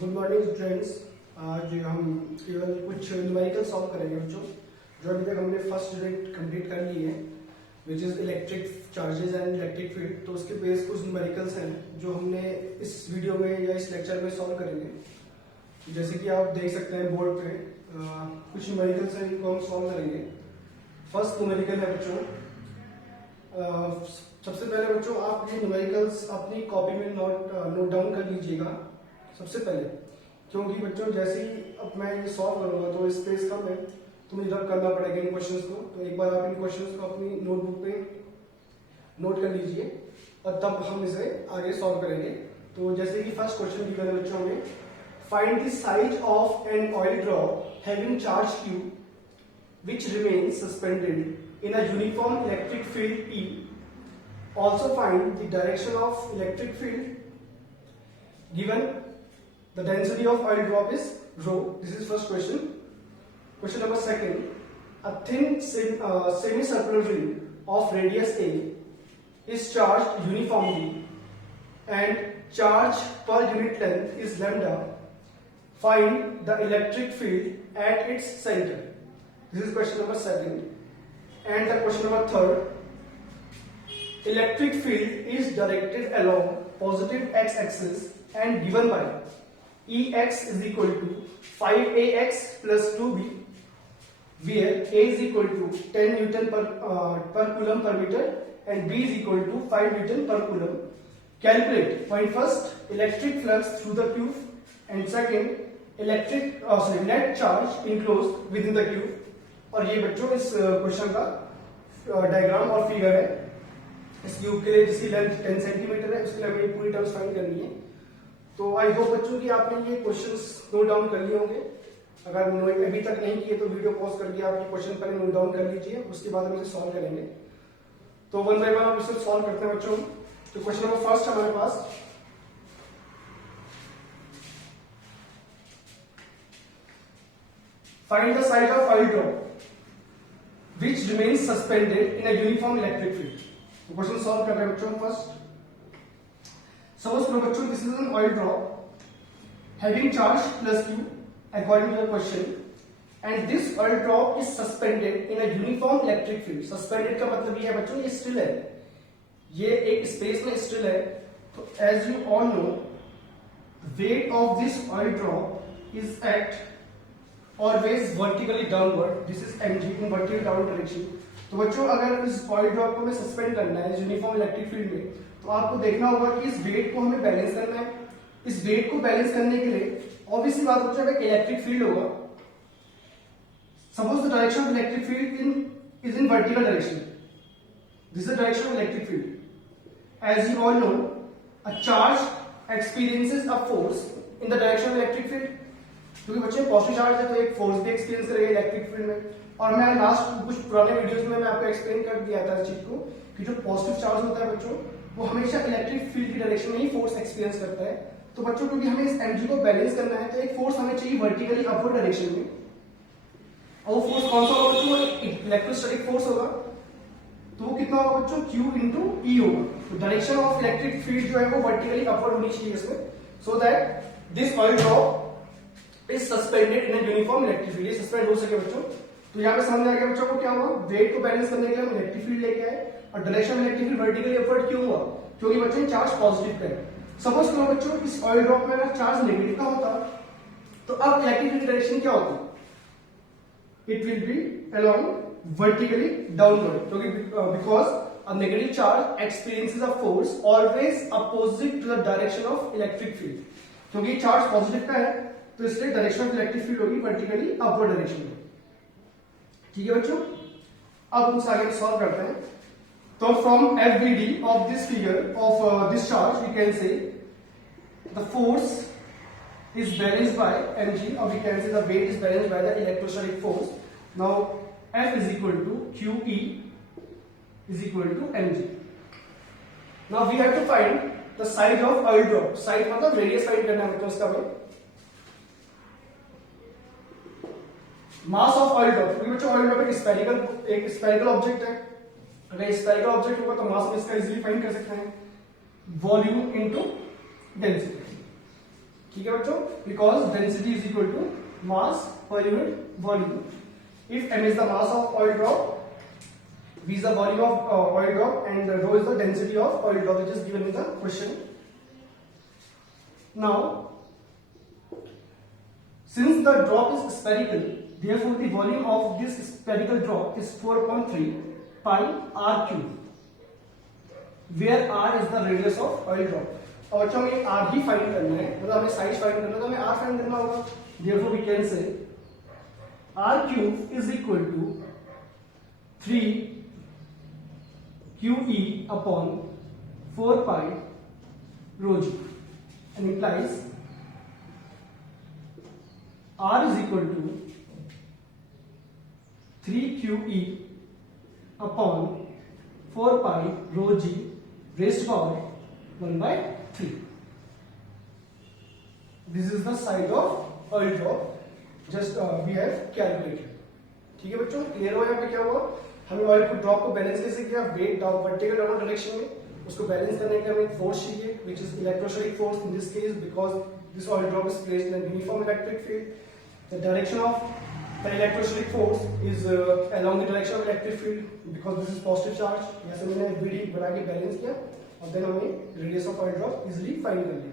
Good morning students. आज हम केवल कुछ न्यूमेरिकल सॉल्व करेंगे बच्चों, जो अभी तक हमने फर्स्ट यूनिट कंप्लीट कर ली है, which is electric charges and electric field. तो उसके बेस कुछ न्यूमेरिकल्स हैं जो हमने इस वीडियो में या इस लेक्चर में सॉल्व करेंगे। जैसे कि आप देख सकते हैं बोर्ड पे कुछ न्यूमेरिकल्स हैं जिनको हम सॉल्व करेंगे। फर्स्ट न्यूमेरिकल है बच्चों, सबसे पहले बच्चों आप ये न्यूमेरिकल्स अपनी कॉपी में नोट डाउन कर लीजिएगा सबसे पहले, क्योंकि बच्चों जैसे ही अब मैं ये सॉल्व करूंगा तो स्पेस कम है तो मुझे रब करना पड़ेगा इन क्वेश्चंस को। तो एक बार आप इन क्वेश्चंस को अपनी नोटबुक पे नोट कर लीजिए और तब हम इसे आगे सॉल्व करेंगे। तो जैसे कि फर्स्ट क्वेश्चन दिया है बच्चों में, find the size of N oil drop having charge Q which remains suspended in a uniform electric field E. Also find the direction of electric field given the density of oil drop is rho. This is first question. Question number second, a thin semicircular ring of radius A is charged uniformly and charge per unit length is lambda. Find the electric field at its center. This is question number second. And the question number third, electric field is directed along positive x-axis and given by Ex is equal to 5ax plus 2b, where A is equal to 10 Newton per coulomb per meter and B is equal to 5 Newton per coulomb. Calculate. Find first electric flux through the tube and second net charge enclosed within the tube. और ये बच्चों इस क्वेश्चन का डायग्राम और फिगर है इस क्यूब के लिए, जिसकी लेंथ 10 सेंटीमीटर है। उसके लिए हमें पूरी टर्म्स फाइंड करनी है। तो आई होप बच्चों कि आपने ये क्वेश्चंस नोट डाउन कर लिए होंगे। अगर अभी तक नहीं किए तो वीडियो पॉज करके आप ये क्वेश्चन पहले नोट डाउन कर लीजिए, उसके बाद हम इसे सॉल्व करेंगे। तो वन बाय वन आप इसे सॉल्व करते हैं बच्चों। तो क्वेश्चन नंबर फर्स्ट हमारे पास, find the size of oil drop which remains suspended in a uniform electric field. तो क्वेश्चन सॉल्व कर रहे हैं बच्चों। फर्स्ट सपोज करो बच्चों this is an oil drop having charge plus Q according to the question and this oil drop is suspended in a uniform electric field. Suspended का मतलब ये है बच्चों ये स्टिल है, ये एक स्पेस में स्टिल है। तो as you all know weight of this oil drop is at always vertically downward. This is mg in vertical downward direction. तो बच्चों अगर इस ऑयल ड्रॉप को हमें सस्पेंड करना है यूनिफॉर्म इलेक्ट्रिक फील्ड में, तो आपको देखना होगा कि इस वेट को हमें बैलेंस करना है। इस वेट को बैलेंस करने के लिए ऑब्वियसली बात बच्चों एक इलेक्ट्रिक फील्ड होगा। Suppose the direction of electric field is in vertical direction. This is the direction of electric field. As you all know a charge experiences a force in the direction of electric field. क्योंकि बच्चे positive charge है तो एक फोर्स भी एक्सपीरियंस करेगा electric field में। और मैं लास्ट कुछ पुराने वीडियोस में मैं आपको एक्सप्लेन कर दिया था इस चीज को कि जो पॉजिटिव चार्ज होता है बच्चों वो हमेशा इलेक्ट्रिक फील्ड की डायरेक्शन में ही फोर्स एक्सपीरियंस करता है। तो बच्चों क्योंकि हमें इस एनर्जी को बैलेंस करना है तो एक फोर्स हमें चाहिए वर्टिकली अपवर्ड डायरेक्शन में। और वो फोर्स कौन सा होगा बच्चों? इलेक्ट्रोस्टैटिक फोर्स होगा। तो वो कितना होगा बच्चों? Q इंटू E होगा। तो डायरेक्शन ऑफ इलेक्ट्रिक फील्ड जो है वो वर्टिकली अपवर्ड होनी चाहिए इसमें, so that this oil drop is suspended in a uniform electric field. ये सस्पेंड हो सके बच्चों। तो यहाँ पे समझ आ गया बच्चों को क्या हुआ, वेट को बैलेंस करने के लिए हम इलेक्ट्रिक फील्ड लेके आए और direction electric field vertically upward क्यों हुआ? क्योंकि बच्चों चार्ज पॉजिटिव का है। सपोज करो बच्चों इस ऑयल ड्रॉप में अगर चार्ज नेगेटिव का होता तो अब इलेक्ट्रिक फील्ड डायरेक्शन क्या होती? It will be along vertically downward, क्योंकि because a negative charge experiences a force always opposite to the direction of electric field. क्योंकि चार्ज पॉजिटिव का है तो इसलिए डायरेक्शन ऑफ इलेक्ट्रिक फील्ड होगी वर्टिकली अपवर्ड डायरेक्शन में। ठीक है बच्चों, अब हम आगे सॉल्व करते हैं। तो from FBD of this figure of this charge we can say the force is balanced by mg, or we can say the weight is balanced by the electrostatic force. Now F is equal to QE is equal to mg. Now we have to find the size of oil drop. Size मतलब radius find करना है बच्चों इसका भाई। मास of oil drop, क्योंकि बच्चों oil drop एक spherical object है। अगर स्फेरिकल ऑब्जेक्ट होगा तो मास में इसका इजीली फाइंड कर सकते हैं, वॉल्यूम इनटू डेंसिटी। ठीक है बच्चों, because density is equal to mass per unit volume. If m is the mass of oil drop, v is the volume of oil drop, and rho is the density of oil drop, which is given in the question. Now, since the drop is spherical, therefore the volume of this spherical drop is 4.3 pi r cube, where r is the radius of oil drop. और बच्चों हमें r ही फाइंड करना है, मतलब हमें size find करना है, तो हमें r फाइंड करना होगा. Therefore we can say r cube is equal to 3 QE upon 4 pi rho g, and implies R is equal to 3 QE upon 4 pi rho g raised to power 1 by 3. This is the side of oil drop. Just we have calculated. ठीक है बच्चों, क्लियर हो? यहाँ पे क्या हुआ, हमें ऑयल को ड्रॉप को बैलेंस कैसे किया, weight down vertical down direction में, उसको बैलेंस करने के लिए हमें फोर्स चाहिए, which is electrostatic force in this case, because this oil drop is placed in uniform electric field. The direction of the electrostatic force is along the direction of electric field, because this is positive charge. यहाँ से मैंने वीडी बना के बैलेंस किया और देन हमने radius of oil drop easily find कर लिया.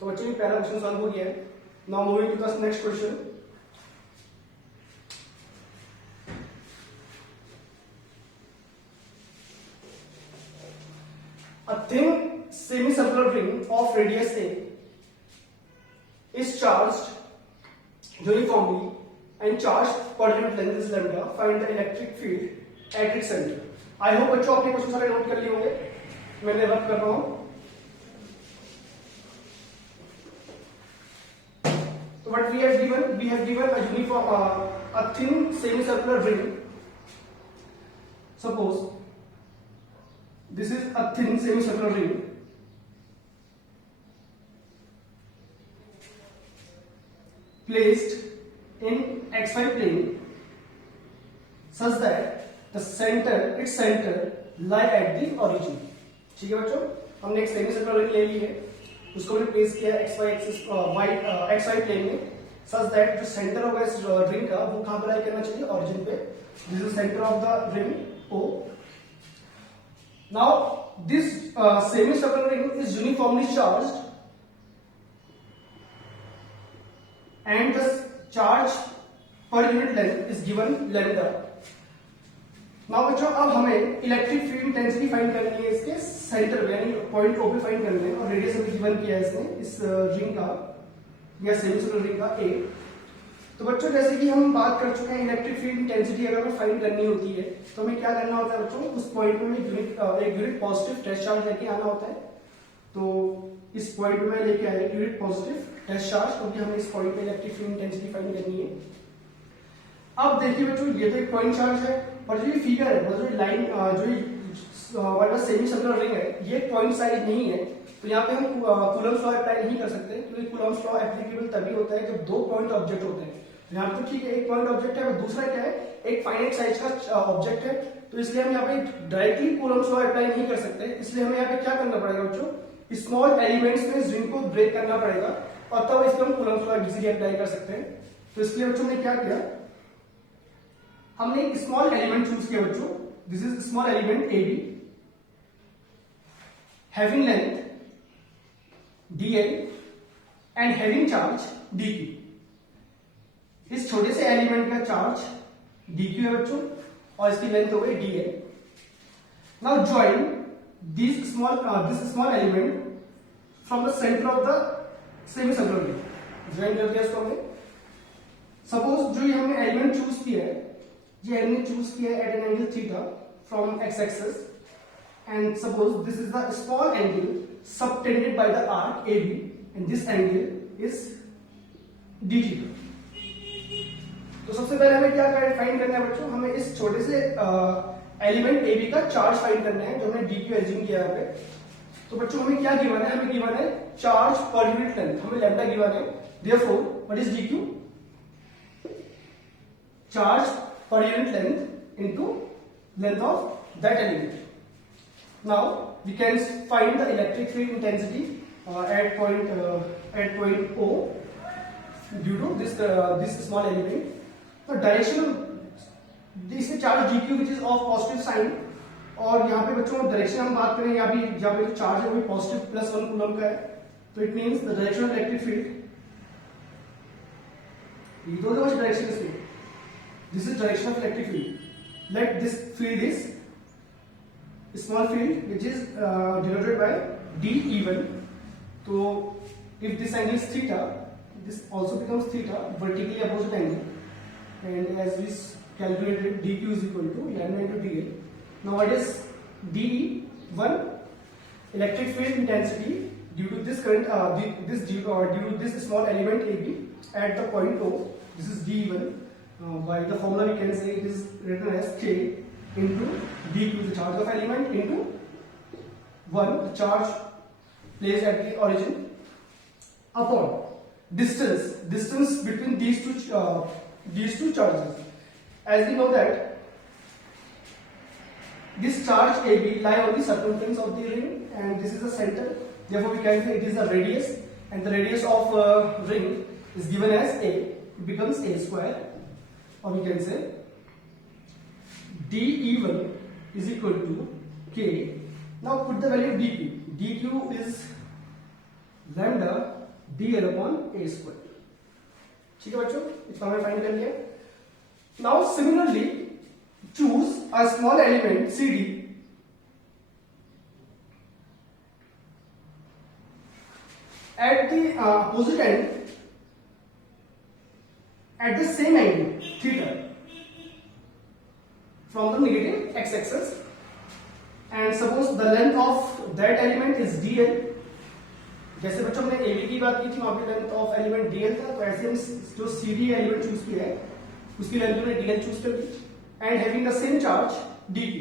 तो बच्चों ये पहला क्वेश्चन सॉल्व हो गया है. Now moving to the next question. A thin semicircular ring of radius a is charged uniformly and charged per unit length is lambda. Find the electric field at its center. I hope बच्चों आपने क्वेश्चन सारे नोट कर लिए होंगे. मैं वर्क कर रहा हूं. So what we have given a uniform, a thin semicircular ring. Suppose this is a thin semicircular ring placed in xy plane such that its center lie at the origin. ठीक है बच्चों, हमने एक सेमीसर्कुलर रिंग ले ली है, उसको हमने प्लेस किया xy प्लेन में, such that जो सेंटर होगा इस रिंग का वो कहां पर लाई करना चाहिए, ऑरिजिन पे. This is centre of the ring O. Now this semicircular ring is uniformly charged and the charge per unit length is given lambda. Now बच्चों अब हमें इलेक्ट्रिक फील्ड इंटेंसिटी फाइंड करनी है इसके सेंटर में, यानी पॉइंट O पे फाइंड करना है, और रेडियस अभी गिवन किया है इसने इस रिंग का या सेमीसर्कुलर रिंग का A. तो बच्चों जैसे कि हम बात कर चुके हैं, इलेक्ट्रिक फील्ड इंटेंसिटी अगर हमें फाइंड करनी होती है तो हमें क्या करना होता है बच्चों, उस पॉइंट में एक यूनिट पॉजिटिव टेस्ट चार्ज लेके आना होता है. तो इस पॉइंट में लेके आए यूनिट पॉजिटिव टेस्ट चार्ज, क्योंकि हमें इस पॉइंट पे इलेक्ट्रिक फील्ड इंटेंसिटी फाइंड करनी है. अब देखिए बच्चों, ये तो एक पॉइंट चार्ज है, और जो ये फिगर है, मतलब जो लाइन जो हमारे पास सेमी सर्कुलर रिंग है, ये पॉइंट साइज नहीं है. तो यहाँ पे हम कूलम्स लॉ अप्लाई नहीं कर सकते, क्योंकि कूलम्स लॉ एप्लीकेबल तभी होता है जब दो पॉइंट ऑब्जेक्ट होते हैं. यहाँ पे तो ठीक है, एक पॉइंट ऑब्जेक्ट है और दूसरा क्या है, एक फाइनाइट साइज का ऑब्जेक्ट है. तो इसलिए हम यहाँ पे डायरेक्टली कूलम्स लॉ अप्लाई नहीं कर सकते. इसलिए हमें यहाँ पे क्या करना पड़ेगा बच्चों, स्मॉल एलिमेंट्स में इस रिंग को ब्रेक करना पड़ेगा, और तब इस पर हम कूलम्स लॉ इजीली अप्लाई कर सकते हैं. तो इसलिए बच्चों ने क्या किया, हमने एक स्मॉल एलिमेंट चूज किया बच्चों. This is small element A be having length dl and having charge dq. इस छोटे से एलिमेंट का चार्ज dq है बच्चों, और इसकी लेंथ हो गई dl. Now join this small element from the centre of the semicircular ring. Join कर दिया इसको हमने. सपोज जो ये हमने एलिमेंट चूज किया है, ये हमने चूज किया है at an angle theta from x axis, and suppose this is the small angle subtended by the arc AB, and this angle is d theta. तो सबसे पहले हमें क्या फाइंड करना है बच्चों, हमें इस छोटे से एलिमेंट AB का चार्ज फाइंड करना है, जो हमने dq एज्यूम किया है. तो बच्चों हमें क्या गिवन है, हमें गिवन है चार्ज पर यूनिट लेंथ, हमें लैम्डा गिवन है. Therefore what is dq, charge per unit length into length of that element. Now we can find the electric field intensity at point O due to this small element. तो डायरेक्शन इसमें charge dq which is of positive sign, और यहाँ पे बच्चों डायरेक्शन हम बात करें यहाँ पे जो चार्ज है वो पॉजिटिव +1 कूलम का है, तो it means the direction of electric field, ये दो डायरेक्शन इसमें, this is direction of electric field, let this field is small field which is denoted by dE1. So if this angle is theta, this also becomes theta, vertically opposite angle, and as we calculated dq is equal to lambda into dl. Now what is dE1? Electric field intensity due to this current due to this small element AB at the point O. This is dE1. By the formula we can say it is written as K into dq, the charge of element, into 1, the charge placed at the origin, upon distance between these two charges. As we know that this charge AB lie on the circumference of the ring, and this is the center, therefore we can say it is the radius, and the radius of ring is given as A, it becomes A square, or we can say dE1 is equal to K. Now put the value of dq. dq is lambda dl upon A square. ठीक है बच्चों, इसको हमने फाइंड कर लिया. Now similarly choose a small element CD at the opposite end at the same angle theta from the negative x-axis, and suppose the length of that element is dl. जैसे बच्चों हमने AB की बात की थी, वहां पे लेंथ ऑफ एलिमेंट dl था, तो ऐसे हम जो CD एलिमेंट चूज किया है उसकी लेंथ हमने dl चूज कर दी, and having the same charge dq.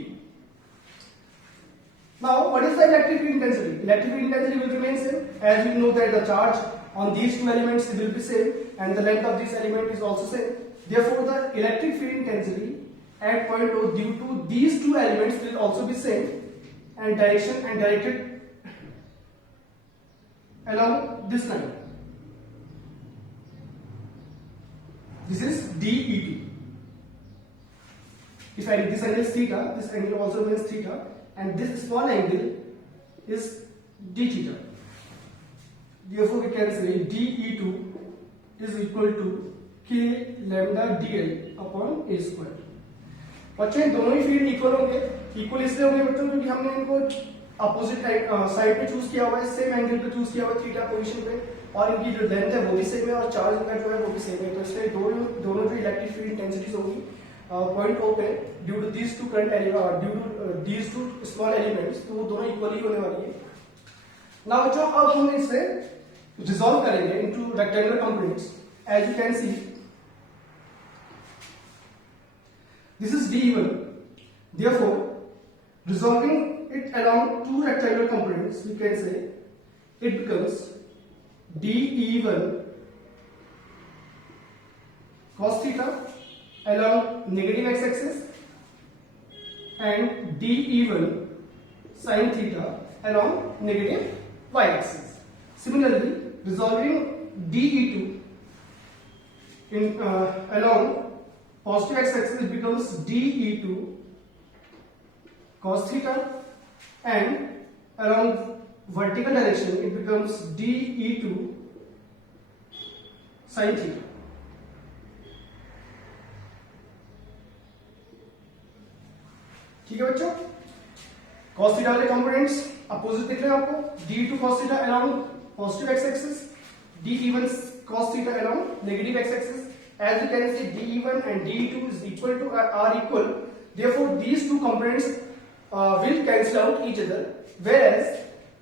Now what is the electric field intensity? Electric field intensity will remain same, as we know that the charge on these two elements will be same, and the length of this element is also same. Therefore the electric field intensity at point O due to these two elements will also be same, and directed along this line. This is dE2. If this angle is theta, this angle also remains theta, and this small angle is d theta. Therefore we can say dE2 is equal to K lambda dl upon A square. बच्चों दोनों ही field equal होंगे. इक्वल इसलिए होंगे बच्चों क्योंकि हमने इनको opposite side पे चूज किया हुआ है, सेम एंगल पे चूज किया हुआ है थीटा पोजीशन पे, और इनकी जो लेंथ है वो भी सेम है और चार्ज इनका जो है वो भी सेम है. तो इसलिए दोनों जो इलेक्ट्रिक फील्ड इंटेंसिटीज होगी पॉइंट ओ पे due to these two current due to these two small elements, तो वो दोनों इक्वली होने वाली है. नाउ बच्चों अब हम इसे रिजॉल्व करेंगे into rectangular components. As you can see this is dE1. Therefore resolving it along two rectangular components, we can say it becomes dE1 cos theta along negative x-axis and dE1 sin theta along negative y-axis. Similarly, resolving dE2 along positive x-axis, it becomes dE2 cos theta, and along vertical direction it becomes dE2 sin theta. ठीक है बच्चों, cos theta वाले components opposite दिख रहे हैं आपको. dE2 cos theta along positive x-axis, dE1 cos theta along negative x-axis. As you can see, dE1 and dE2 is equal to are equal. Therefore, these two components will cancel out each other. Whereas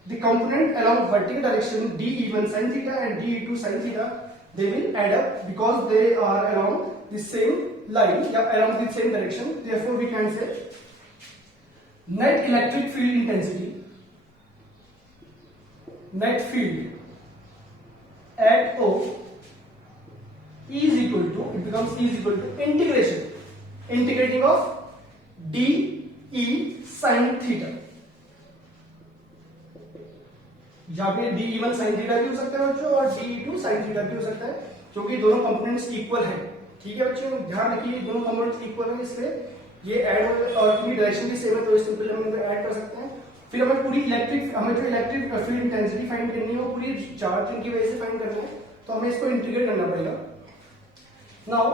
the component along vertical direction dE1 sin theta and dE2 sin theta, they will add up because they are along the same line, along the same direction. Therefore, we can say net electric field intensity, net field at O E is equal to, it becomes E is equal to integrating of dE sin theta. यहाँ पे DE1 sin theta भी हो सकता है बच्चों और DE2 sin theta भी हो सकता है, क्योंकि दोनों कंपोनेंट्स इक्वल है। ठीक है बच्चों, ध्यान रखिए दोनों कंपोनेंट्स इक्वल है, इसलिए ये ऐड और पूरी डायरेक्शन भी सेम है तो सिंपल हम इनको ऐड कर सकते हैं। फिर हमें जो इलेक्ट्रिक फील्ड इंटेंसिटी फाइंड करनी है वो पूरी चार्जिंग की वजह से फाइंड करना है, तो हमें इसको इंटीग्रेट करना पड़ेगा। Now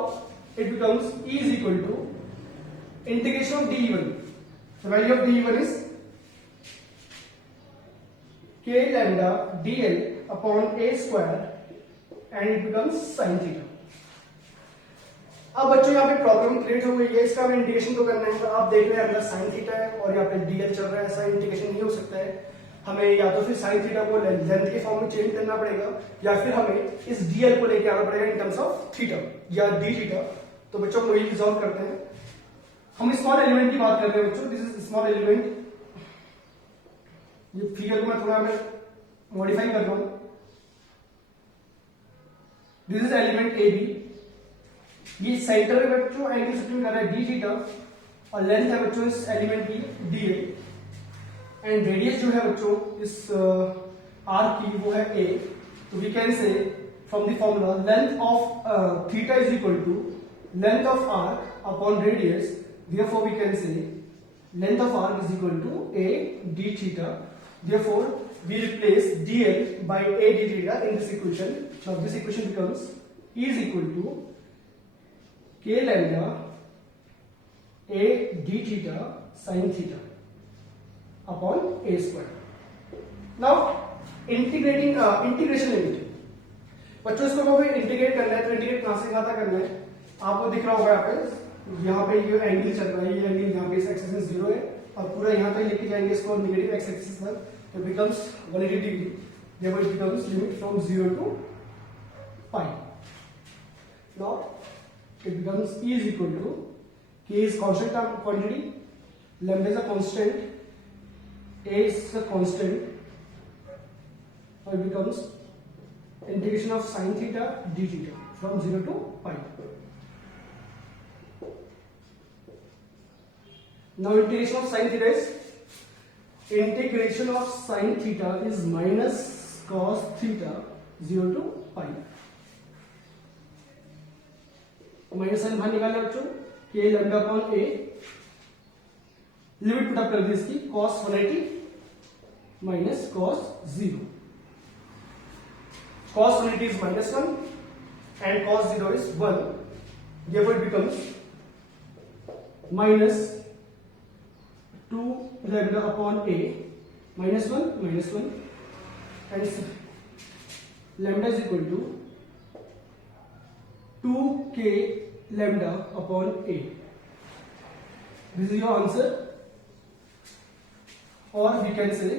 it becomes E is equal to integration of DE1. The value of DE1 is k lambda dl upon a square and it becomes sin theta. अब बच्चों यहाँ पे प्रॉब्लम क्रिएट हो गई है, इसका हमें इंटीग्रेशन तो करना है। तो आप देख रहे हैं अंदर sin थीटा है और यहाँ पे dl चल रहा है, ऐसा इंटीग्रेशन नहीं हो सकता है। हमें या तो फिर sin थीटा को लेंथ के फॉर्म में चेंज करना पड़ेगा या फिर हमें इस dl को लेके आना पड़ेगा इन टर्म्स ऑफ थीटा या d थीटा। तो बच्चों को ये रिजॉल्व करते हैं। हम स्मॉल एलिमेंट की बात कर रहे हैं बच्चों, दिस इज स्मॉल एलिमेंट। ये फिगर को मैं थोड़ा मॉडिफाई कर रहा हूं। This is element A B, ये सेंटर में बच्चों एंगल सेटिंग कर रहा है डी थीटा और लेंथ है बच्चों इस एलिमेंट की डी एंड रेडियस जो है बच्चों इस आर्क की वो है ए। तो we can say from the formula length of theta is equal to length of arc upon radius, therefore we can say length of arc is equal to a d theta. Therefore we replace dl by a d theta in this equation. Now this equation becomes E is equal to k lambda a d theta sin theta upon a square. Now integration limit बच्चों, इसको हमें इंटीग्रेट करना है तो इंटीग्रेट कहां से कहां तक करना है आपको दिख रहा होगा यहाँ पे ये एंगल चल रहा है, ये एंगल यहाँ पे इस एक्सिस में 0 है और पूरा यहाँ तक लेके जाएंगे इसको नेगेटिव एक्स एक्सिस पर, तो बिकम्स 180 degree. therefore it becomes limit from 0 to pi. Now it becomes E is equal to k is constant quantity, lambda is a constant, a is a constant, or it becomes integration of sin theta d theta from 0 to pi. Now integration of sin theta is minus cos theta 0 to pi. Minus sine बाहर निकालना बच्चों, k lambda upon a, limit put up कर दी इसकी cos 180 minus cos 0. Cos 180 is minus 1 and cos 0 is 1. Therefore it becomes minus 2 lambda upon a minus 1 and lambda is equal to 2k lambda upon a. This is your answer, or we can say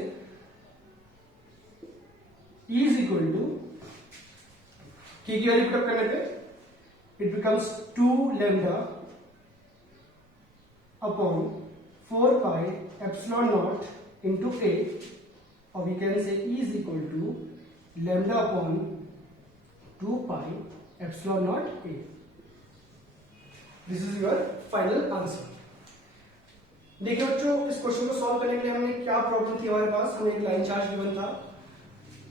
E is equal to k की value put करने पे it becomes 2 lambda upon 4 pi epsilon naught into a, or we can say E is equal to lambda upon 2 pi epsilon naught a. This is your final answer. देखिए बच्चों, इस क्वेश्चन को सॉल्व करने के लिए हमने क्या प्रॉब्लम थी हमारे पास, हमें एक लाइन चार्ज गिवन था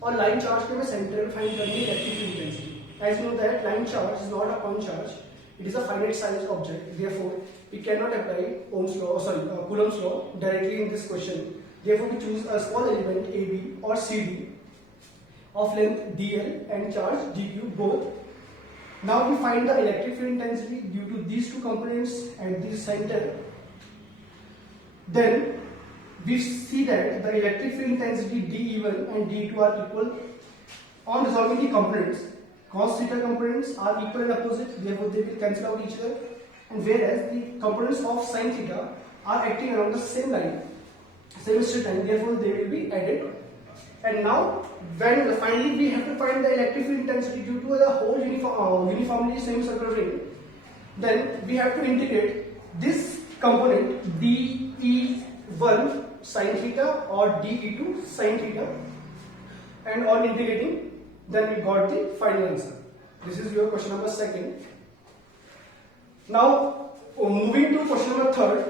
और लाइन चार्ज के हमें सेंटर फाइंड करनी है electric field intensity. As you know that line charge is not a point charge, it is a finite size object. Therefore, we cannot apply Coulomb's law directly in this question. Therefore, we choose a small element AB or CD of length dl and charge dq both. Now we find the electric field intensity due to these two components at the center. Then we see that the electric field intensity dE1 and dE2 are equal. On resolving the components, cos theta components are equal and opposite, therefore they will cancel out each other, and whereas the components of sin theta are acting along the same line, same straight line, therefore they will be added. And now when finally we have to find the electric field intensity due to the whole uniformly same circular ring, then we have to integrate this component dE1 sin theta or dE2 sin theta, and on integrating then we got the final answer. This is your question number 2. Now moving to question number 3.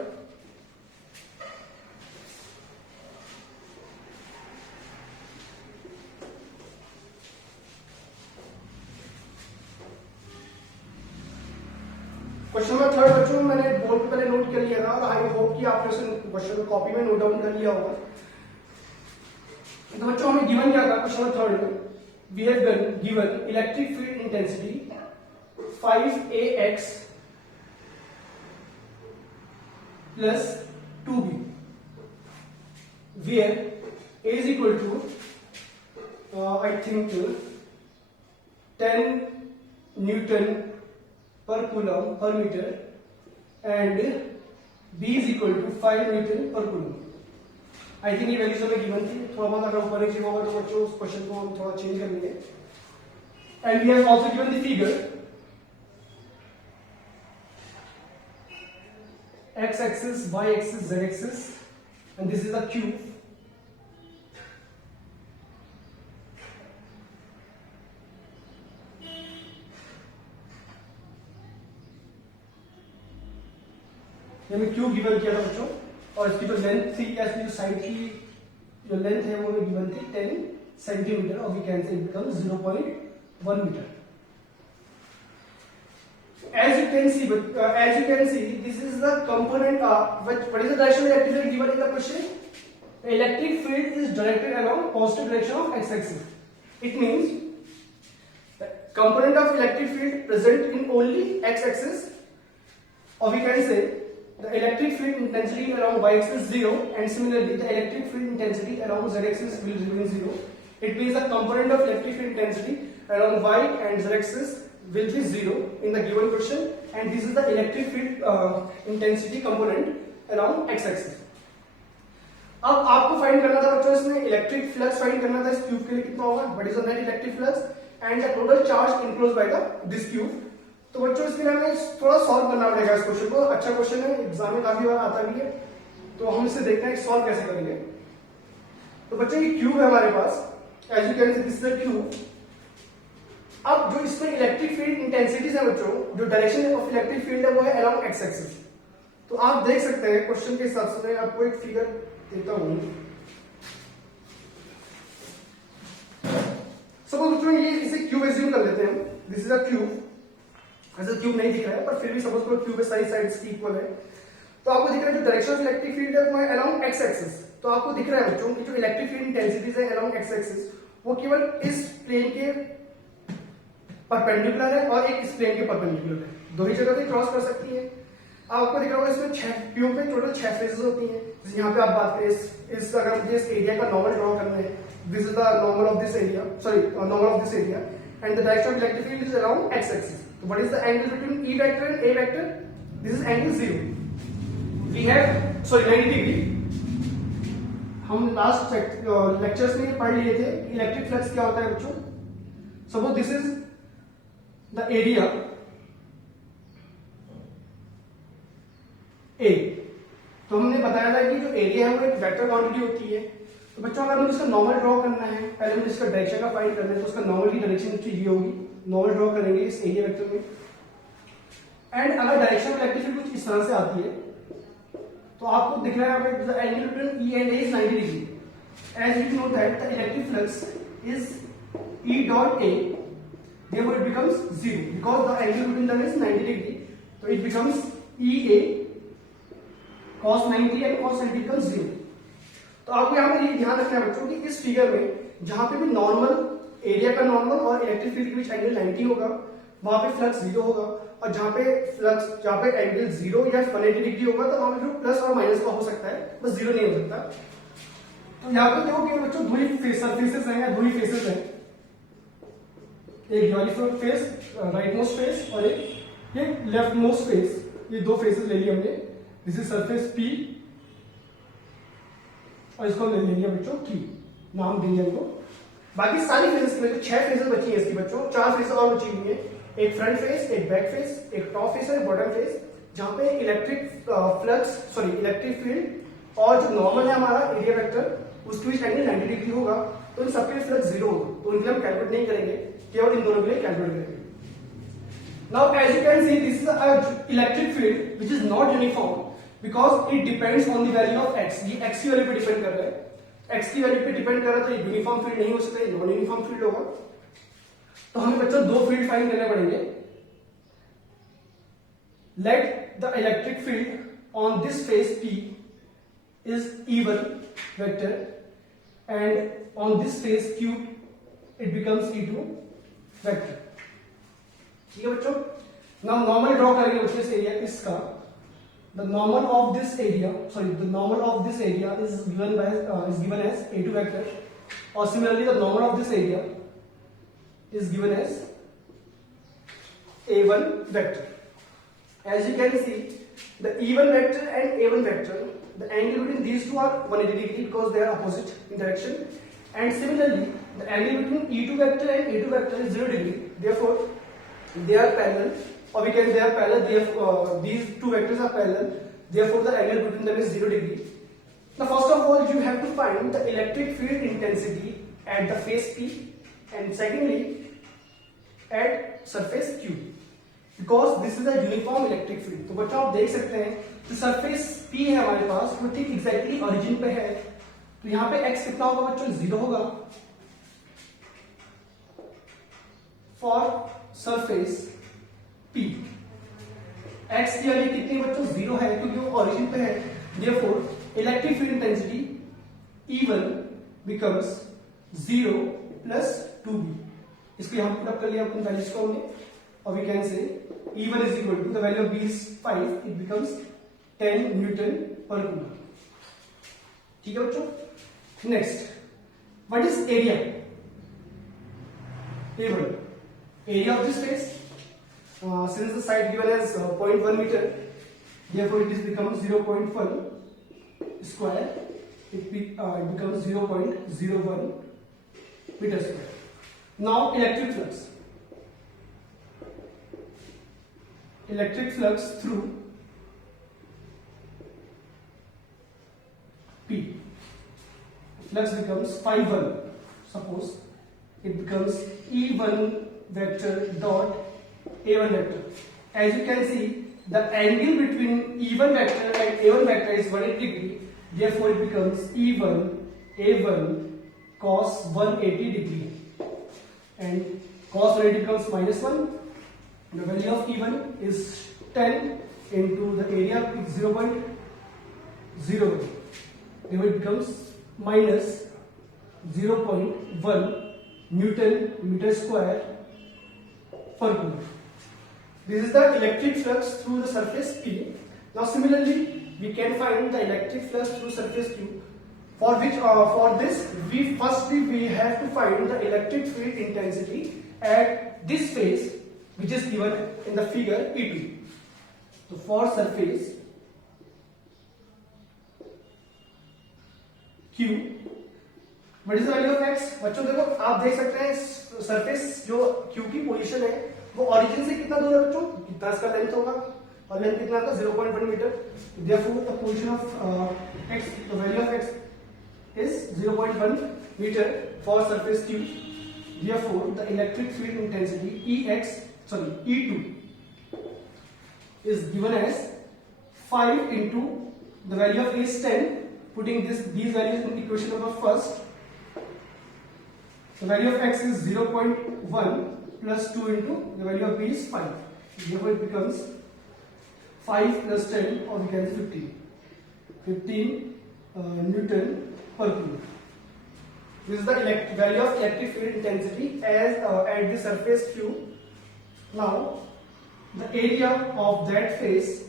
Question number third बच्चों मैंने बोर्ड पे पहले नोट कर लिया था और I hope कि आपने उसे क्वेश्चन को कॉपी में नोट डाउन कर लिया होगा। तो बच्चों हमें गिवन क्या था क्वेश्चन नंबर थर्ड में, we have given electric field intensity 5ax plus 2b where a is equal to I think 10 Newton per coulomb per meter and b is equal to 5 Newton per coulomb। I think ये वैल्यूज हमें गिवन थी, थोड़ा बहुत अगर ऊपर नीचे होगा तो बच्चों उस क्वेश्चन को हम थोड़ा चेंज कर लेंगे। And we have also given the figure x axis, y axis, z axis and this is the cube। हमें क्यूब गिवन किया था बच्चों और इसकी जो लेंथ थी या इसकी जो साइड की जो लेंथ है वो हमें गिवन थी 10 सेंटीमीटर और we can say it becomes 0.1 metre. As you can see, this is the component what is the direction of the electric field given in the question? The electric field is directed along positive direction of x-axis. It means the component of electric field present in only x-axis, or we can say the electric field intensity along y-axis is 0, and similarly the electric field intensity along z-axis will remain 0. It means the component of electric field intensity along y and z-axis will be 0 in the given question, and this is the electric field intensity component along x-axis। अब आपको फाइंड करना था बच्चों इसमें electric flux find करना था इस क्यूब के लिए कितना होगा, what is the net electric flux and the total charge enclosed by the this cube. तो बच्चों इसके लिए हमें थोड़ा सॉल्व करना पड़ेगा इस क्वेश्चन को, अच्छा क्वेश्चन है, एग्जाम में काफी बार आता भी है, तो हम इसे देखते हैं सॉल्व कैसे करेंगे। तो बच्चों ये क्यूब है हमारे पास, as you can see this is the cube. अब जो इसमें इलेक्ट्रिक फील्ड इंटेंसिटीज है बच्चों, जो डायरेक्शन ऑफ इलेक्ट्रिक फील्ड है वो है अलोंग एक्स एक्सिस। तो आप देख सकते हैं क्वेश्चन के हिसाब से मैं आपको एक फिगर देता हूं। सपोज बच्चों ये इसे क्यूब एज्यूम कर लेते हैं, दिस इज अ क्यूब, ऐसे क्यूब नहीं दिख रहा है पर फिर भी सपोज करो क्यूब है, सारी साइड्स की इक्वल है। तो आपको दिख रहा है जो डायरेक्शन ऑफ इलेक्ट्रिक फील्ड है वो है अलोंग एक्स एक्सिस। तो आपको दिख रहा है बच्चों कि जो इलेक्ट्रिक फील्ड इंटेंसिटीज है अलोंग एक्स एक्सिस वो केवल इस प्लेन के परपेंडिकुलर है और एक इस प्लेन के परपेंडिकुलर है, दो ही जगह पे क्रॉस कर सकती है। आपको दिख रहा होगा इसमें क्यूब में टोटल 6 फेजेस होती हैं। जैसे यहाँ पे आप बात करें इस अगर मुझे इस एरिया का नॉर्मल ड्रॉ करना है, this is the normal of this area, sorry normal of this area and the direction of electric field is around X axis. तो what is the angle between E vector and A vector? This is angle 0। We have 90 degree. हम last lectures में पढ़ लिए थे electric flux क्या होता है बच्चों। Suppose this is the area A, तो हमने बताया था कि जो एरिया है वो एक वेक्टर क्वांटिटी होती है। तो बच्चों अगर मुझे इसका नॉर्मल ड्रॉ करना है, पहले मुझे इसका डायरेक्शन का फाइंड करना है, तो उसका नॉर्मल की डायरेक्शन ये होगी, नॉर्मल ड्रॉ करेंगे इस एरिया वेक्टर में। एंड अगर डायरेक्शन ऑफ इलेक्ट्रिक फील्ड कुछ इस तरह से आती है तो आपको दिख रहा है यहाँ पे the angle between E and A is 90 degree. As we know that the electric flux is E dot A, therefore it becomes 0 because the angle between them is 90 degree, so it becomes EA cos 90 and cos 90 becomes 0। तो आपको यहाँ पे ये ध्यान रखना है बच्चों कि इस फिगर में जहां पे भी नॉर्मल एरिया का नॉर्मल और इलेक्ट्रिक फील्ड के बीच एंगल 90 होगा वहां पे फ्लक्स 0 होगा, और जहां पे एंगल 0 या 180 डिग्री होगा तो वहां पे जो प्लस और माइनस का हो सकता है, बस 0 नहीं हो सकता। तो यहाँ पे देखो कि बच्चों दो ही सरफेसेस हैं या दो ही फेसेस हैं, एक वाली फेस राइट मोस्ट फेस और एक ये लेफ्ट मोस्ट फेस, ये दो फेसेस ले लिए हमने। दिस इज सरफेस पी और इसको ले लिया बच्चों Q, नाम देंगे इनको। बाकी सारी फेसेस में जो 6 फेसेस बची है इसकी बच्चों, 4 फेसेस और बची हुई है, एक फ्रंट फेस, एक बैक फेस, एक टॉप फेस और बॉटम फेस, जहां पे इलेक्ट्रिक फील्ड और जो नॉर्मल है हमारा एरिया वेक्टर उसके बीच एंगल 90 डिग्री होगा, तो इन सबके फ्लक्स 0 होगा, तो इनके हम कैलकुलेट नहीं करेंगे, केवल इन दोनों के लिए कैलकुलेट करेंगे। Now as you can see this is a electric field which is not uniform because it depends on the value of x। ये x की वैल्यू पे डिपेंड कर रहा है, x की वैल्यू पे डिपेंड कर रहा है, तो ये यूनिफॉर्म फील्ड नहीं हो सकता, ये नॉन यूनिफॉर्म फील्ड होगा। तो हमें बच्चों दो फील्ड फाइंड करने पड़ेंगे, let the electric field on this face P is E1 vector and on this face Q it becomes E2 vector. ठीक है बच्चों, now normal draw करेंगे बच्चों इस एरिया इसका. The normal of this area is given as A2 vector, or similarly the normal of this area is given as A1 vector. As you can see, the E1 vector and A1 vector, the angle between these two are 180 degree because they are opposite in direction, and similarly the angle between E2 vector and A2 vector is 0 degree. Therefore, they are parallel, or we can say they are parallel. Therefore, these two vectors are parallel. Therefore, the angle between them is 0 degree. Now, first of all, you have to find the electric field intensity at the face P, and secondly, at surface Q. Because this is a uniform electric field. तो बच्चों आप देख सकते हैं कि surface P है हमारे पास, वो ठीक एग्जैक्टली ओरिजिन पे है. तो यहाँ पे x कितना होगा बच्चों? 0 होगा फॉर सरफेस P. x की वैल्यू कितनी बच्चों? 0 है क्योंकि वो ओरिजिन पे है. Therefore, electric field intensity E1 becomes 0 plus 2b. इसको यहाँ पुट अप कर लिया अपन वैल्यूज को हमने, और we can say E1 is equal to the value of B is 5, it becomes 10 Newton per coulomb. ठीक है बच्चों. Next, what is area? A1, area of this space. Since the side given as 0.1 meter, therefore it is becomes 0.1 square. It becomes 0.01 meter square. Now electric flux. Electric flux through P. Flux becomes phi1. Suppose it becomes E1 vector dot A1 vector. As you can see, the angle between E1 vector and A1 vector is 180 degree. Therefore, it becomes E1 A1 cos 180 degree, and cos 180 becomes -1. The value of E1 is 10 into the area is 0.01. Therefore, it becomes minus 0.1 Newton meter square per coulomb. This is the electric flux through the surface P. Now, similarly, we can find the electric flux through surface Q. For which, for this, we have to find the electric field intensity at this phase, which is given in the figure E2. So for surface Q, what is the value of x? बच्चों देखो आप देख सकते हैं सरफेस जो Q की पोजीशन है वो ओरिजिन से कितना दूर है बच्चों? कितना इसका लेंथ होगा, और लेंथ कितना था? 0.1 metre. Therefore, the position of x, the value of x is 0.1 meter for surface Q. Therefore, the electric field intensity E2 is given as 5 into the value of A is 10. Putting these values in equation number first, the value of x is 0.1 plus 2 into the value of B is 5. Therefore, it becomes 5 plus 10, or we can say 15 Newton per coulomb. This is the value of electric field intensity as at the surface Q. Now, the area of that face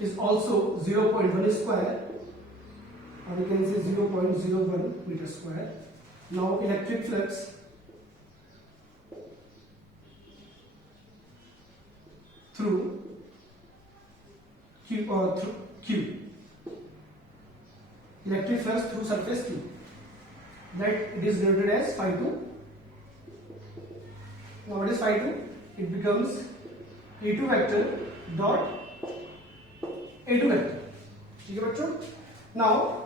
is also 0.1 square, or we can say 0.01 meter square. Now, electric flux through Q. Electric flux through surface Q, that it is denoted as phi2. Now what is phi2? It becomes E2 vector dot A2 vector. ठीक है बच्चों. Now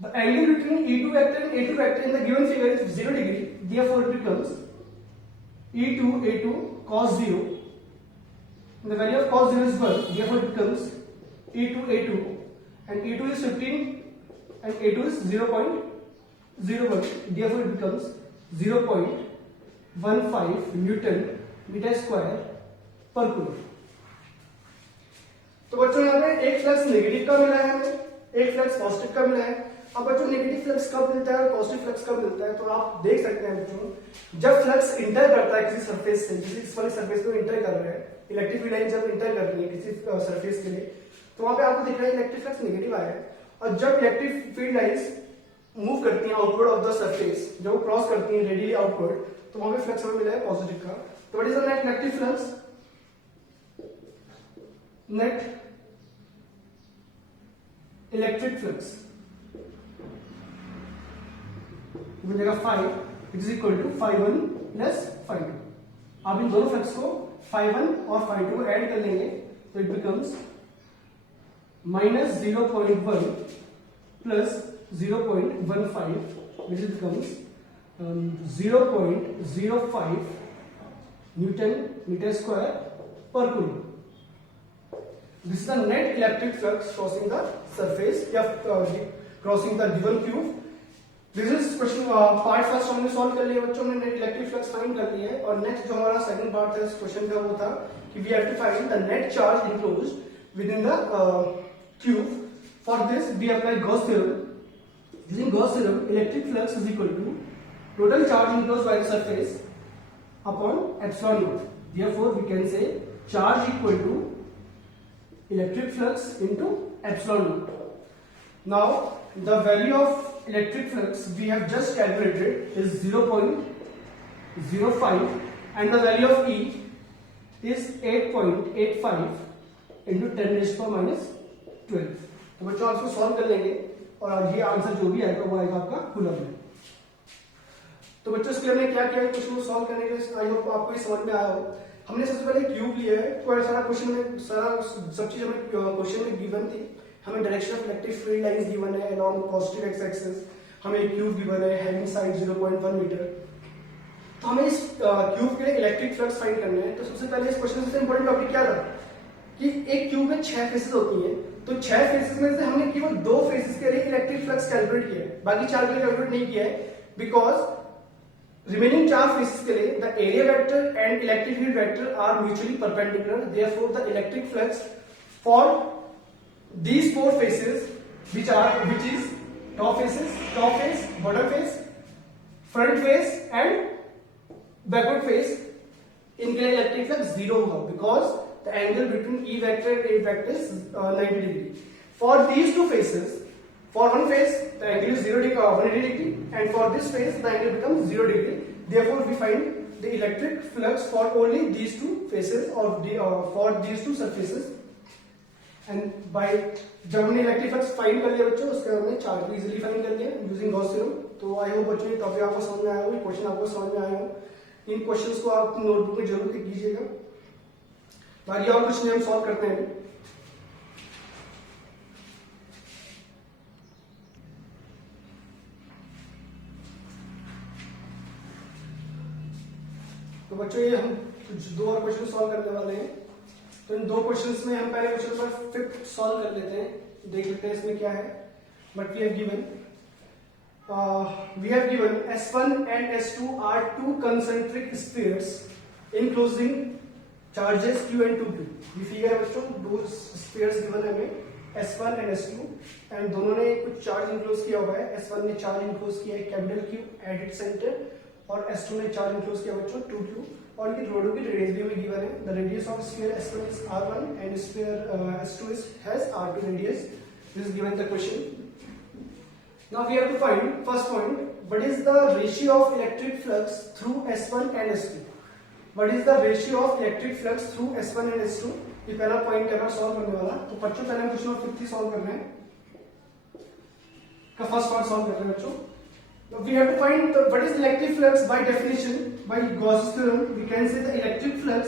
the angle between E2 vector and A2 vector in the given figure is 0 degree. Therefore, it becomes E2 A2 cos 0. And the value of cos 0 is 1. Therefore, it becomes E2 A2, and E2 is 15 and A2 is 0.01. Therefore, it becomes 0.15 Newton meter square पर कूलम। तो बच्चों यहाँ पे एक flux negative का मिला है हमें, एक फ्लक्स पॉजिटिव का मिला है। अब बच्चों नेगेटिव फ्लक्स कब मिलता है और पॉजिटिव फ्लक्स कब मिलता है, तो आप देख सकते हैं बच्चों, जब फ्लक्स इंटर करता है किसी सरफेस से, किसी वाली सरफेस पे इंटर कर रहा है, इलेक्ट्रिक फील्ड लाइन जब इंटर कर रही है किसी सरफेस के लिए, तो वहां पे आपको दिख रहा है इलेक्ट्रिक फ्लक्स नेगेटिव आया है। और जब इलेक्ट्रिक फील्ड लाइंस मूव करती हैं आउटवर्ड ऑफ द सरफेस, जब वो क्रॉस करती हैं रेडियली आउटवर्ड, तो वहां पे फ्लक्स हमें मिला है पॉजिटिव का। तो what is the net electric flux? Net electric flux मिलेगा phi which is equal to phi1 plus phi2। आप इन दोनों फ्लक्स को phi1 और phi2 ऐड कर लेंगे तो इट बिकम्स -0.1 plus 0.15 which becomes 0.05 Newton meter square per coulomb. This is the net electric flux crossing the surface या crossing the given cube. This is question part first हमने सॉल्व कर लिया बच्चों, हमने नेट इलेक्ट्रिक फ्लक्स फाइंड कर लिया है। और नेक्स्ट जो हमारा सेकंड पार्ट था इस क्वेश्चन का वो था कि we have to find the net charge enclosed within the cube. For this we apply Gauss theorem. Using Gauss theorem, electric flux is equal to total charge enclosed by the surface upon epsilon naught. Therefore, we can say charge equal to electric flux into epsilon naught. Now, the value of electric flux we have just calculated is 0.05 and the value of E is 8.85 into 10 raised to minus 12. तो बच्चों आप इसको सॉल्व कर लेंगे और ये आंसर जो भी आएगा वो आएगा आपका कूलम में। तो बच्चों इसके लिए हमने क्या किया है क्वेश्चन को सॉल्व करने के लिए, आई होप आपको ये समझ में आया हो। हमने सबसे पहले क्यूब लिया है, तो सारा क्वेश्चन में सारा सब चीज हमें क्वेश्चन में गिवन थी। हमें direction of electric field lines given है अलोंग पॉजिटिव एक्स एक्सिस, हमें एक क्यूब गिवन है हैविंग साइड 0.1 मीटर। तो हमें इस क्यूब के लिए इलेक्ट्रिक फ्लक्स फाइंड करना है। तो सबसे पहले इस क्वेश्चन से इंपॉर्टेंट टॉपिक क्या था कि एक क्यूब में 6 फेसेस होती हैं, तो 6 फेसेस में से हमने केवल 2 फेसेस के लिए इलेक्ट्रिक फ्लक्स कैलकुलेट किया है, बाकी 4 के लिए कैलकुलेट नहीं किया है। बिकॉज रिमेनिंग 4 फेसेस के लिए the area vector and electric field vector are mutually perpendicular, therefore the electric flux for these 4 faces which is top face, bottom face, front face and backward face, इनके लिए electric flux 0 होगा because the angle between E vector and A vector is 90 degree. For these 2 faces, for one face the angle is 180 degree and for this face the angle becomes 0 degree. Therefore we find the electric flux for only these 2 faces or for these 2 surfaces. And by जब हमने electric flux find कर लिया बच्चों, उसके बाद हमने चार्ज भी easily find कर लिया यूजिंग गॉस थ्योरम। तो आई होप बच्चों ये टॉपिक आपको समझ में आया हो, क्वेश्चन आपको समझ में आया हो। इन क्वेश्चंस को आप नोटबुक में जरूर लिख लीजिएगा। बाकी और कुछ नहीं, हम सॉल्व करते हैं। तो बच्चों ये हम 2 और क्वेश्चन सॉल्व करने वाले हैं। तो इन 2 क्वेश्चंस में हम पहले क्वेश्चन पर 5th सॉल्व कर लेते हैं, देख लेते हैं इसमें क्या है। But we have given S1 and S2 are 2 concentric spheres enclosing charges Q and 2Q। ये फिगर है बच्चों, 2 स्फीयर्स गिवन है हमें S1 and S2 एंड दोनों ने कुछ चार्ज इंक्लोज किया हुआ है। S1 ने चार्ज इंक्लोज किया है capital Q at its centre और S2 ने चार्ज इंक्लोज किया बच्चों 2Q और इनकी रोडों की रेडियस भी हमें गिवन है। The radius of sphere S1 is R1 and sphere S2 has R2 radius. This is given in the question. Now we have to find first point, what is the ratio of electric flux through S1 and S2? What is the ratio of electric flux through S1 and S2? ये पहला पॉइंट करना सॉल्व करने वाला। तो बच्चों पहले हम question 5th solve कर रहे हैं, का फर्स्ट पार्ट सॉल्व कर रहे हैं बच्चों। We have to find what is electric flux by definition. By Gauss theorem we can say the electric flux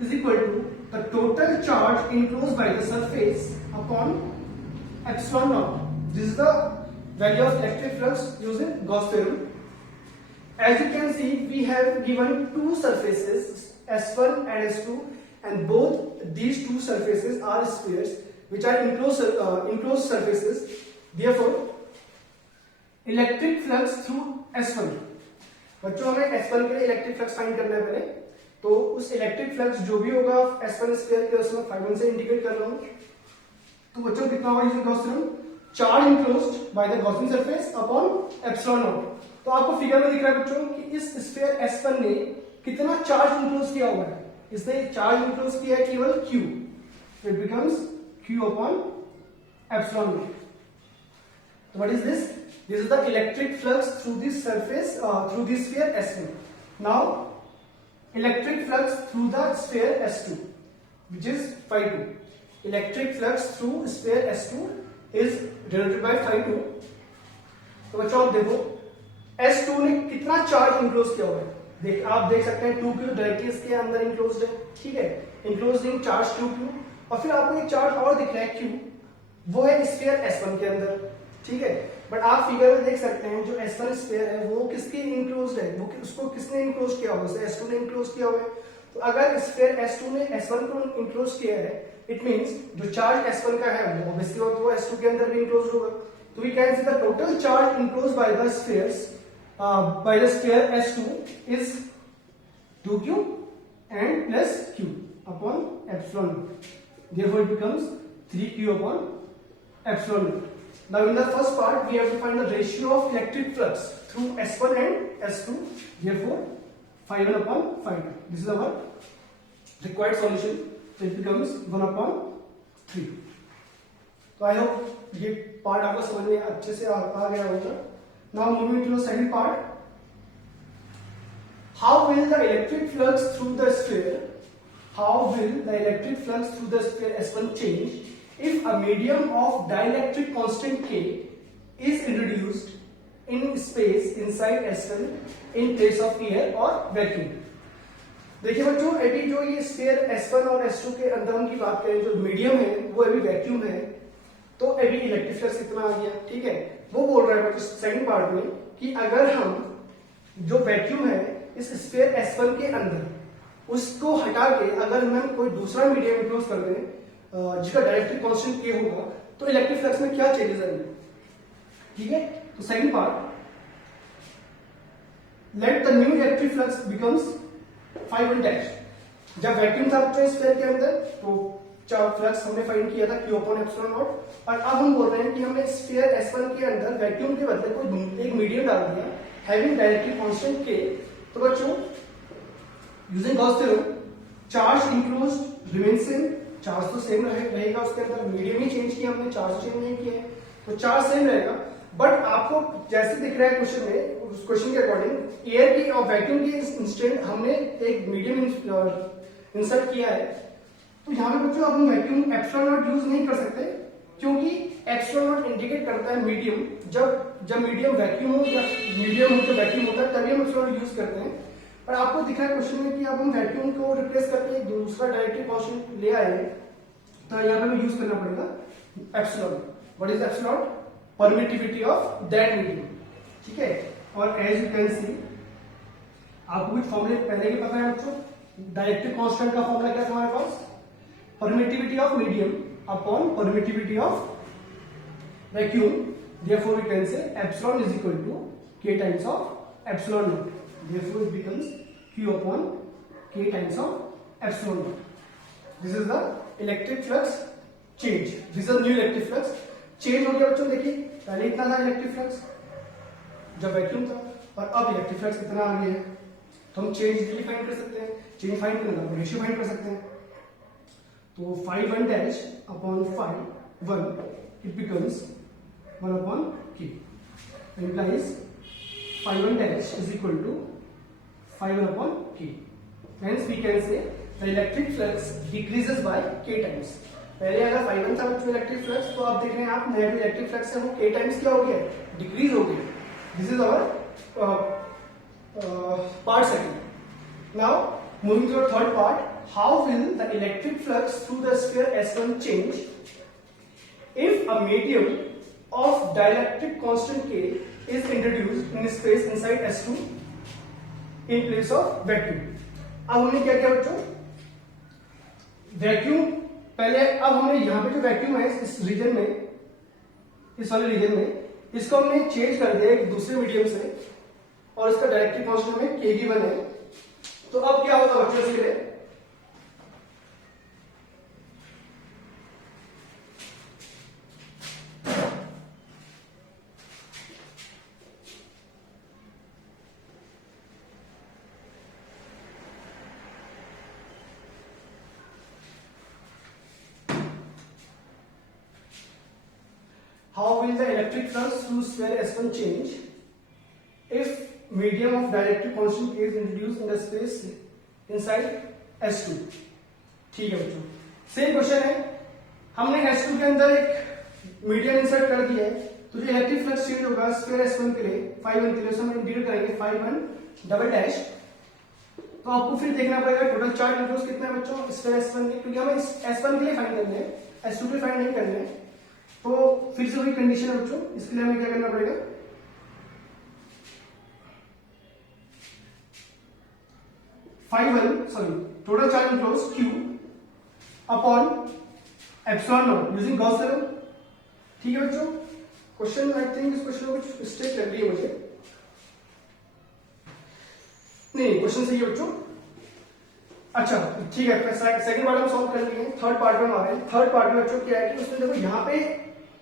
is equal to the total charge enclosed by the surface upon epsilon naught. This is the value of electric flux using Gauss theorem. As you can see, we have given 2 surfaces S1 and S2 and both these 2 surfaces are spheres which are enclosed surfaces. Therefore electric flux through S1, बच्चों हमें S1 के लिए electric flux find करना है। पहले तो उस electric flux जो भी होगा S1 स्क्वायर के उसमें φ1 से इंडिकेट कर रहा हूं। तो बच्चों कितना होगा using Gauss theorem, charge enclosed by the Gaussian surface upon epsilon naught. तो आपको फिगर में दिख रहा है बच्चों कि इस स्फीयर S1 ने कितना चार्ज इनक्लोज किया हुआ है, इसने चार्ज इनक्लोज किया है केवल Q, it becomes Q upon epsilon naught. तो what is this? This is the electric flux through this surface through this sphere S1। Now electric flux through the sphere S2 which is phi2। Electric flux through sphere S2 is denoted by phi2। तो बच्चों आप देखो S2 ने कितना charge enclose किया हुआ है, आप देख सकते हैं 2Q डायरेक्टली इसके अंदर इंक्लोज्ड है, ठीक है, इंक्लोज्ड इन चार्ज 2Q। और फिर आपको एक चार्ज और दिख रहा है Q, वो है स्फीयर S1 के अंदर, ठीक है। बट आप फिगर में देख सकते हैं जो S1 स्फीयर है वो किसके इंक्लोज्ड है, वो उसको किसने इंक्लोज किया हुआ है, S2 ने इंक्लोज किया हुआ है। तो अगर स्फीयर S2 ने S1 को इंक्लोज किया है, इट मींस जो चार्ज S1 का है वो ऑब्वियसली वो S2 के अंदर भी इंक्लोज होगा। तो we can see the total charge enclose by the spheres by the sphere S2 is 2Q and plus Q upon epsilon naught. Therefore, it becomes 3Q upon epsilon naught. Now, in the first part, we have to find the ratio of electric flux through S1 and S2. Therefore, phi1 upon phi2. This is our required solution. So, it becomes 1 upon 3. तो I hope ये part आपको समझ में अच्छे से आ गया होगा। Now moving to the second part, how will the electric flux through the sphere S1 change if a medium of dielectric constant K is introduced in space inside S1 in place of air or vacuum? देखिए बच्चों, अभी जो ये sphere S1 और S2 के अंदर हम की बात करें, जो मीडियम है वो अभी वैक्यूम है, तो अभी इलेक्ट्रिक फ्लक्स कितना आ गया, ठीक है। वो बोल रहा है सेकंड पार्ट में कि अगर हम जो वैक्यूम है इस स्फीयर S1 के अंदर उसको हटा के अगर हम कोई दूसरा मीडियम इंक्लोज कर दें जिसका डायरेक्टली कांस्टेंट K होगा, तो इलेक्ट्रिक फ्लक्स में क्या चेंजेस आएंगे, ठीक है। तो second part, let the new electric flux becomes phi1 dash. जब वैक्यूम था बच्चों स्फीयर के अंदर तो फ्लक्स हमने फाइंड किया था Q अपॉन एप्सिलॉन नॉट, और अब हम बोल रहे हैं कि हमने स्फीयर S1 के अंदर वैक्यूम के बदले कोई एक मीडियम डाल दिया हैविंग डायरेक्टली कांस्टेंट K। तो बच्चों using Gauss theorem, charge enclosed remain same, charge तो सेम रहेगा उसके अंदर, मीडियम ही चेंज किया हमने, चार्ज चेंज नहीं किया है, तो चार्ज सेम रहेगा। बट आपको जैसे दिख रहा है क्वेश्चन में, उस क्वेश्चन के अकॉर्डिंग एयर की और वैक्यूम की इंस्टेंट हमने एक मीडियम इंसर्ट किया है। तो यहाँ पे बच्चों अब हम वैक्यूम एप्सिलॉन नॉट यूज नहीं कर सकते, क्योंकि एप्सिलॉन नॉट इंडिकेट करता है मीडियम, जब मीडियम वैक्यूम हो या मीडियम हो तो वैक्यूम होता है तभी हम एप्सिलॉन यूज करते हैं। पर आपको दिख रहा है क्वेश्चन में कि अब हम वैक्यूम को रिप्लेस करके एक दूसरा डायरेक्टली कांस्टेंट ले आए, तो यहाँ पे हमें यूज करना पड़ेगा epsilon. What is epsilon? Permittivity of that medium, ठीक है। और एज यू कैन सी, आपको भी फॉर्मूले पहले ही पता है बच्चों, डायरेक्टली कांस्टेंट का फॉर्मूला क्या था हमारे पास, permittivity of medium upon permittivity of vacuum. Therefore, we can say epsilon is equal to K times of epsilon naught. Therefore, it becomes Q upon K times of epsilon naught. This is the electric flux change. This is new electric flux change हो गया बच्चों। देखिए पहले इतना था electric flux जब वैक्यूम था, और अब इलेक्ट्रिक फ्लक्स कितना आ गया है, तो हम चेंज इजीली फाइंड कर सकते हैं। चेंज फाइंड करना तो रेशियो फाइंड कर सकते हैं। तो phi1 dash upon phi1 it becomes 1 upon K, implies phi1 dash is equal to phi1 upon K. Hence we can say the electric flux decreases by K times. पहले अगर phi1 था बच्चों इलेक्ट्रिक फ्लक्स, तो आप देख रहे हैं आप नया जो इलेक्ट्रिक फ्लक्स है वो K टाइम्स क्या हो गया, डिक्रीज हो गया। This is our part second. Now moving to the third part, how will the electric flux through the sphere S1 change if a medium of dielectric constant K is introduced in space inside S2 in place of vacuum? अब हमने क्या किया बच्चों, वैक्यूम पहले, अब हमने यहाँ पे जो वैक्यूम है इस रीजन में, इस वाले रीजन में, इसको हमने चेंज कर दिया एक दूसरे मीडियम से, और इसका डायरेक्टली कांस्टेंट में K गिवन है। तो अब क्या होगा बच्चों इसके लिए, how will the electric flux through sphere S1 change if medium of dielectric constant is introduced in the space inside S2? ठीक है बच्चों, सेम क्वेश्चन है, हमने S2 के अंदर एक मीडियम इंसर्ट कर दिया है, तो जो इलेक्ट्रिक फ्लक्स चेंज होगा स्फीयर S1 के लिए φ1 के लिए हम इंटीग्रेट करेंगे φ1 डबल डैश। तो आपको फिर देखना पड़ेगा टोटल चार्ज न्यूट्रॉन्स कितना है बच्चों स्फीयर S1 में, क्योंकि हमें S1 के लिए फाइंड करने हैं, S2 के लिए फाइंड नहीं करने हैं। तो फिर से वही कंडीशन है बच्चों, इसके लिए हमें क्या करना पड़ेगा, total charge enclose Q upon epsilon not using Gauss theorem. ठीक है बच्चों, क्वेश्चन आई थिंक इस क्वेश्चन में कुछ मिस्टेक लग रही है मुझे, नहीं क्वेश्चन सही है बच्चों। अच्छा ठीक है, सेकंड पार्ट हम सॉल्व कर लिए, थर्ड पार्ट में आ रहे हैं। थर्ड पार्ट में बच्चों क्या है कि उसने देखो यहाँ पे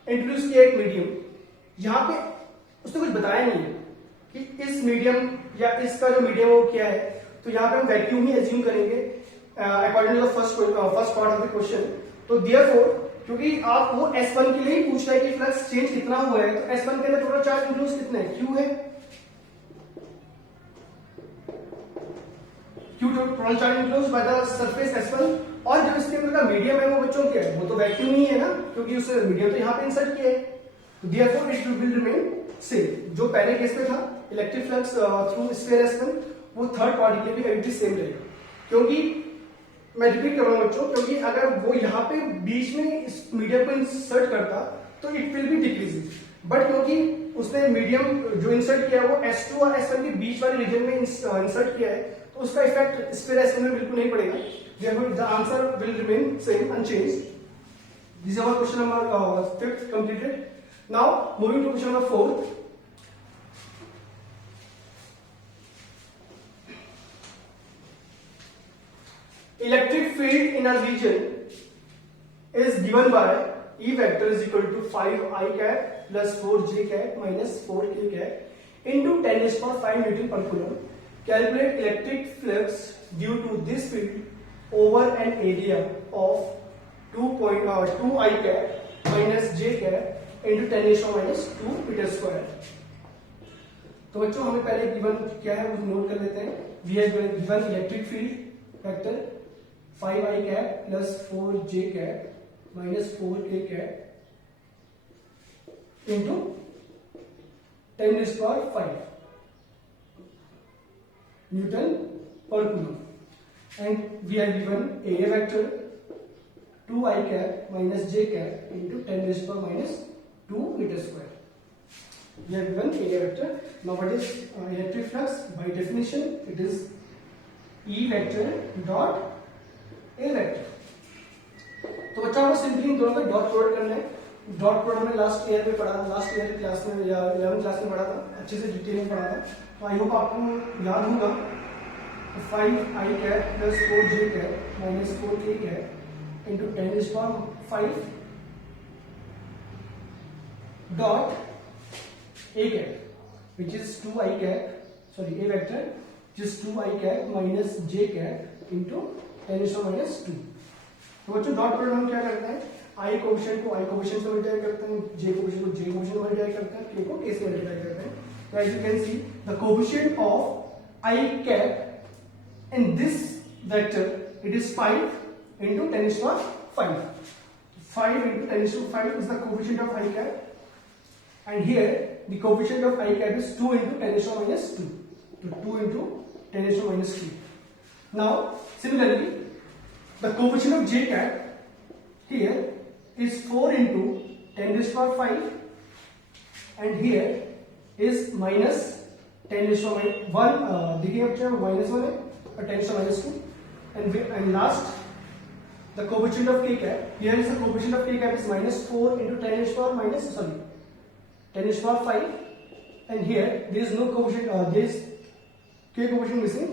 इंट्रोड्यूस किया एक मीडियम, यहाँ पे उसने कुछ बताया नहीं है कि इस मीडियम या इसका जो मीडियम वो क्या है, तो यहाँ पे हम वैक्यूम ही एज्यूम करेंगे according to the first part of the question. तो देयरफॉर क्योंकि आप वो S1 के लिए ही पूछ रहा है कि फ्लक्स चेंज कितना हुआ है, तो S1 के अंदर टोटल चार्ज इंक्लूड कितने हैं, Q है, Q total charge include by the surface S1, और जो इसके अंदर का मीडियम है वो बच्चों क्या है, वो तो वैक्यूम ही है ना, क्योंकि उस मीडियम तो यहाँ पे इंसर्ट किया है। तो therefore it will remain same, जो पहले केस में था electric flux through sphere S1, वो थर्ड पार्ट के लिए एग्जैक्टली सेम रहेगा। क्योंकि मैं रिपीट कर रहा हूं बच्चों, क्योंकि अगर वो यहाँ पे बीच में इस मीडियम को इंसर्ट करता तो it will B decreasing, but क्योंकि उसने मीडियम जो इंसर्ट किया है वो S2 और S1 के बीच वाले रीजन में इंसर्ट किया है, तो उसका इफेक्ट स्फीयर S1 में बिल्कुल नहीं पड़ेगा। Therefore, the answer will remain same, unchanged. This is our question number 5th completed. Now, moving to question number 4th. Electric field in a region is given by E vector is equal to 5 I cap plus 4 j cap minus 4 k cap into 10 raised to power 5 Newton per Coulomb. Calculate electric flux due to this field over an area of 2 I cap minus j cap into 10 raised to minus 2 meter square. तो बच्चों हमें पहले गिवन क्या है वो नोट कर लेते हैं। We have given electric field vector 5 I cap plus 4 j cap minus 4 k cap into 10 raised to power 5 Newton per Coulomb. And we have given area vector 2 I cap minus j cap into 10 raised to power minus 2 meter square. We have given area vector. Now what is electric flux? By definition it is E vector dot A vector. तो बच्चों को simply in दोनों का dot product करना है। Dot product में last year में पढ़ा था, लास्ट ईयर क्लास में या 11th क्लास में पढ़ा था, अच्छे से डिटेल में पढ़ा था, तो आई होप आपको याद होगा। 5 I cap plus 4 j cap minus 4 k cap into 10 raised to power 5 dot A cap which is 2 I cap, sorry A vector which is 2 I cap minus j cap into 10 raised to power minus 2। तो बच्चों dot product हम क्या करते हैं, आई कोएफिशिएंट को आई कोएफिशिएंट से मल्टीप्लाई करते हैं, जे कोएफिशिएंट को जे कोएफिशिएंट से मल्टीप्लाई करते हैं, के को के से मल्टीप्लाई करते हैं। तो as you can see the coefficient of I cap in this vector it is 5 into 10 raised to power 5. 5 into 10 raised to 5 is the coefficient of I cap, and here the coefficient of I cap is 2 into 10 raised to minus 2. So 2 into 10 raised to minus 2. Now similarly the coefficient of j cap here is 4 into 10 raised to power 5, and here is minus 10 raised to minus 1, देखिए बच्चों minus 1 है और 10 raised to minus 2, and last the coefficient of k cap, here is the coefficient of k cap is minus 4 into 10 raised to power minus 10 raised to power 5, and here there is no coefficient, there is k coefficient missing,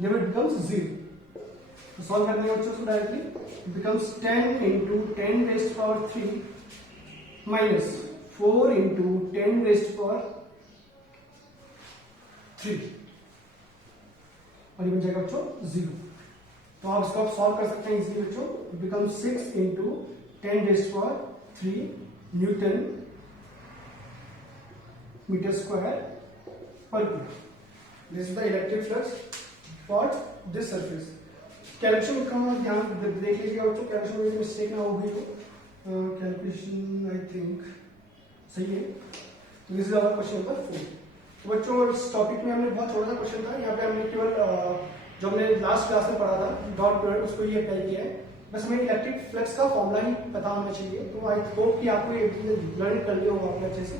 जब it becomes 0। तो सॉल्व करने के बच्चों को directly it becomes 10 इंटू 10 raised power 3 माइनस 4 इंटू 10 raised power 3 और ये बन जाएगा बच्चों 0। तो आप इसको आप सॉल्व कर सकते हैं इजीली बच्चों। It becomes 6 into 10 raised power 3 newton metre square पर coulomb. This is the electric flux for this surface. Calculation का ध्यान देख लीजिएगा बच्चों, कैलकुलेशन में मिस्टेक ना होगी तो कैलकुलेशन आई थिंक सही है। तो this is our question number 4। तो बच्चों इस टॉपिक में हमने बहुत छोटा सा क्वेश्चन था, यहाँ पे हमने केवल जो हमने लास्ट क्लास में पढ़ा था डॉट प्रोडक्ट उसको ये अप्लाई किया है। बस हमें इलेक्ट्रिक फ्लक्स का फॉर्मूला ही पता होना चाहिए। तो आई होप कि आपको ये लर्न कर लिया होगा आपने अच्छे से।